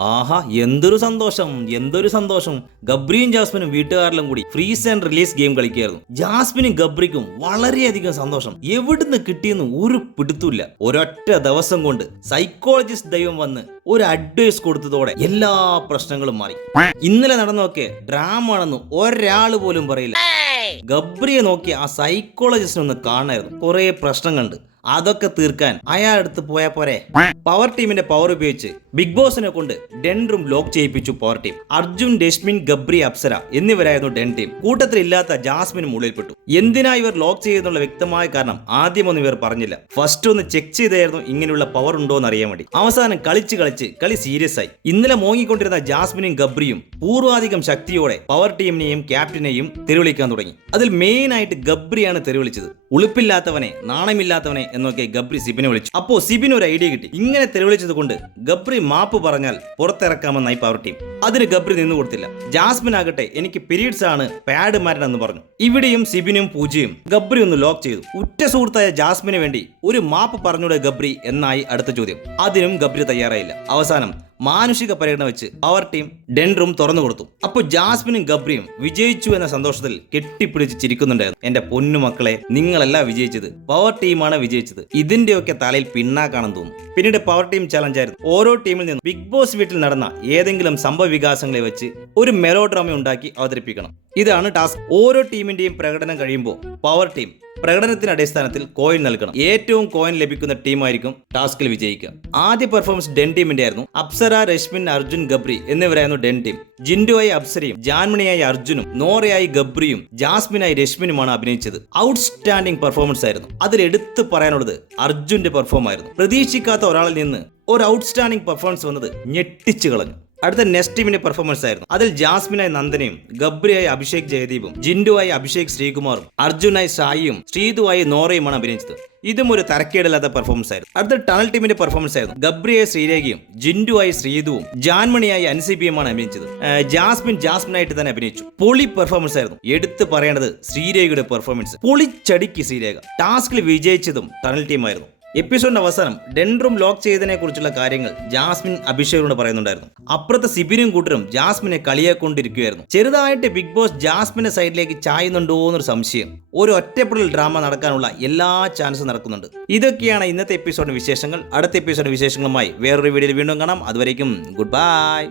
ആഹാ എന്തൊരു സന്തോഷം എന്തൊരു സന്തോഷം. ഗബ്രിയും ജാസ്മിനും വീട്ടുകാരിലും കൂടി ഫ്രീസ് ആൻഡ് റിലീസ് ഗെയിം കളിക്കുകയായിരുന്നു. ജാസ്മിനും ഗബ്രിക്കും വളരെയധികം സന്തോഷം. എവിടുന്ന് കിട്ടിയെന്ന് ഒരു പിടുത്തില്ല ഒരൊറ്റ ദിവസം കൊണ്ട് സൈക്കോളജിസ്റ്റ് ദൈവം വന്ന് ഒരു അഡ്വൈസ് കൊടുത്തതോടെ എല്ലാ പ്രശ്നങ്ങളും മാറി. ഇന്നലെ നടന്നൊക്കെ ഡ്രാമ ആണെന്ന് ഒരാൾ പോലും പറയില്ല. ഗബ്രിയെ നോക്കി ആ സൈക്കോളജിസ്റ്റിനെ ഒന്ന് കാണായിരുന്നു കുറെ പ്രശ്നങ്ങളുണ്ട്. അതൊക്കെ തീർക്കാൻ അയാൾ അടുത്ത് പോയാ പോരെ. പവർ ടീമിന്റെ പവർ ഉപയോഗിച്ച് ബിഗ് ബോസിനെ കൊണ്ട് ഡെൻ റൂം ലോക്ക് ചെയ്യിപ്പിച്ചു പവർ ടീം അർജുൻ രശ്മിൻ ഗബ്രി അപ്സര എന്നിവരായിരുന്നു ഡെൻ ടീം കൂട്ടത്തിൽ ഇല്ലാത്ത ജാസ്മിനും ഉള്ളിൽപ്പെട്ടു എന്തിനാ ഇവർ ലോക്ക് ചെയ്യുന്നുള്ള വ്യക്തമായ കാരണം ആദ്യമൊന്നും ഇവർ പറഞ്ഞില്ല. ഫസ്റ്റ് ഒന്ന് ചെക്ക് ചെയ്തായിരുന്നു ഇങ്ങനെയുള്ള പവർ ഉണ്ടോ എന്ന് അറിയാൻ വേണ്ടി. അവസാനം കളിച്ച് കളിച്ച് കളി സീരിയസ് ആയി. ഇന്നലെ മോങ്ങിക്കൊണ്ടിരുന്ന ജാസ്മിനും ഗബ്രിയും പൂർവാധികം ശക്തിയോടെ പവർ ടീമിനെയും ക്യാപ്റ്റനെയും തെരുവിളിക്കാൻ തുടങ്ങി. അതിൽ മെയിൻ ആയിട്ട് ഗബ്രിയാണ് തെരുവിളിച്ചത്. ഉളുപ്പില്ലാത്തവനെ നാണമില്ലാത്തവനെ എന്നൊക്കെ ഗബ്രി സിബിനെ വിളിച്ചു. അപ്പോ സിബിന് ഒരു ഐഡിയ കിട്ടി. ഇങ്ങനെ തെളിവിളിച്ചത് കൊണ്ട് ഗബ്രി മാപ്പ് പറഞ്ഞാൽ പുറത്തിറക്കാമെന്നായി പവർ ടീം അതിന് ഗബ്രി നിന്നു കൊടുത്തില്ല. ജാസ്മിൻ ആകട്ടെ എനിക്ക് പീരീഡ്സ് ആണ് പാഡ് മാരൻ എന്ന് പറഞ്ഞു. ഇവിടെയും സിബിനും പൂജയും ഗബ്രി ഒന്ന് ലോക്ക് ചെയ്തു. ഉറ്റ സുഹൃത്തായ ജാസ്മിന് വേണ്ടി ഒരു മാപ്പ് പറഞ്ഞൂടെ ഗബ്രി എന്നായി അടുത്ത ചോദ്യം. അതിനും ഗബ്രി തയ്യാറായില്ല. അവസാനം മാനുഷിക പര്യടനം വെച്ച് പവർ ടീം ഡെൻ റൂം തുറന്നു കൊടുത്തു. അപ്പോൾ ജാസ്മിനും ഗബ്രിയും വിജയിച്ചു എന്ന സന്തോഷത്തിൽ കെട്ടിപ്പിടിച്ച് ചിരിക്കുന്നുണ്ടായിരുന്നു. എന്റെ പൊന്നു മക്കളെ നിങ്ങളല്ല വിജയിച്ചത്. പവർ ടീമാണ് വിജയിച്ചത്. ഇതിന്റെയൊക്കെ തലയിൽ പിന്നാക്കാണെന്ന് തോന്നുന്നു. പിന്നീട് പവർ ടീം ചലഞ്ച് ആയിരുന്നു. ഓരോ ടീമിൽ നിന്നും ബിഗ് ബോസ് വീട്ടിൽ നടന്ന ഏതെങ്കിലും സംഭവ വികാസങ്ങളെ വെച്ച് ഒരു മെലോ ഡ്രാമ ഉണ്ടാക്കി അവതരിപ്പിക്കണം. ഇതാണ് ടാസ്ക് ഓരോ ടീമിന്റെയും പ്രകടനം കഴിയുമ്പോൾ പവർ ടീം പ്രകടനത്തിന്റെ അടിസ്ഥാനത്തിൽ കോയിൻ നൽകണം. ഏറ്റവും കോയിൻ ലഭിക്കുന്ന ടീമായിരിക്കും ടാസ്കിൽ വിജയിക്കുക. ആദ്യ പെർഫോമൻസ് ഡെൻ ടീമിന്റെ ആയിരുന്നു. അപ്സര രശ്മിൻ അർജുൻ ഗബ്രി എന്നിവരായിരുന്നു ഡെൻ ടീം. ജിൻഡുവായി അപ്സരയും ജാൻമണിയായി അർജുനും നോറയായി ഗബ്രിയും ജാസ്മിനായി രശ്മിനുമാണ് അഭിനയിച്ചത്. ഔട്ട്സ്റ്റാൻഡിംഗ് പെർഫോമൻസ് ആയിരുന്നു. അതിൽ എടുത്തു പറയാനുള്ളത് അർജുന്റെ പെർഫോം ആയിരുന്നു. പ്രതീക്ഷിക്കാത്ത ഒരാളിൽ നിന്ന് ഒരു ഔട്ട്സ്റ്റാൻഡിംഗ് പെർഫോമൻസ് വന്നത് ഞെട്ടിച്ചു കളഞ്ഞു. അടുത്ത നെക്സ്റ്റ് ടീമിന്റെ പെർഫോമൻസ് ആയിരുന്നു. അതിൽ ജാസ്മിനായി നന്ദനയും ഗബ്രിയായി അഭിഷേക് ജയദീപും ജിൻഡുവായി അഭിഷേക് ശ്രീകുമാറും അർജുനായി സായിയും ശ്രീതുവായി നോറയുമാണ് അഭിനയിച്ചത്. ഇതും ഒരു തരക്കേടില്ലാത്ത പെർഫോമൻസ് ആയിരുന്നു. അടുത്ത ടണൽ ടീമിന്റെ പെർഫോമൻസ് ആയിരുന്നു. ഗബ്രിയായി ശ്രീരേഖയും ജിൻഡുവായി ശ്രീതുവും ജാൻമണിയായി അൻസിബിയുമാണ് അഭിനയിച്ചത്. ജാസ്മിൻ ജാസ്മിനായിട്ട് തന്നെ അഭിനയിച്ചു. പൊളി പെർഫോമൻസ് ആയിരുന്നു. എടുത്തു പറയേണ്ടത് ശ്രീരേഖയുടെ പെർഫോമൻസ് പൊളിച്ചടിക്ക് ശ്രീരേഖ. ടാസ്കിൽ വിജയിച്ചതും ടണൽ ടീമായിരുന്നു. എപ്പിസോഡിന്റെ അവസാനം ഡെൻറൂം ലോക്ക് ചെയ്തതിനെ കുറിച്ചുള്ള കാര്യങ്ങൾ ജാസ്മിൻ അഭിഷേകിനോട് പറയുന്നുണ്ടായിരുന്നു. അപ്പുറത്തെ സിബിനും കൂട്ടരും ജാസ്മിനെ കളിയാക്കൊണ്ടിരിക്കുകയായിരുന്നു. ചെറുതായിട്ട് ബിഗ് ബോസ് ജാസ്മിന്റെ സൈഡിലേക്ക് ചായുന്നുണ്ടോ എന്നൊരു സംശയം. ഒരു ഒറ്റപ്പെടൽ ഡ്രാമ നടക്കാനുള്ള എല്ലാ ചാൻസും നടക്കുന്നുണ്ട്. ഇതൊക്കെയാണ് ഇന്നത്തെ എപ്പിസോഡിന്റെ വിശേഷങ്ങൾ. അടുത്ത എപ്പിസോഡിന്റെ വിശേഷങ്ങളുമായി വേറൊരു വീഡിയോയിൽ വീണ്ടും കാണാം. അതുവരേക്കും ഗുഡ് ബൈ.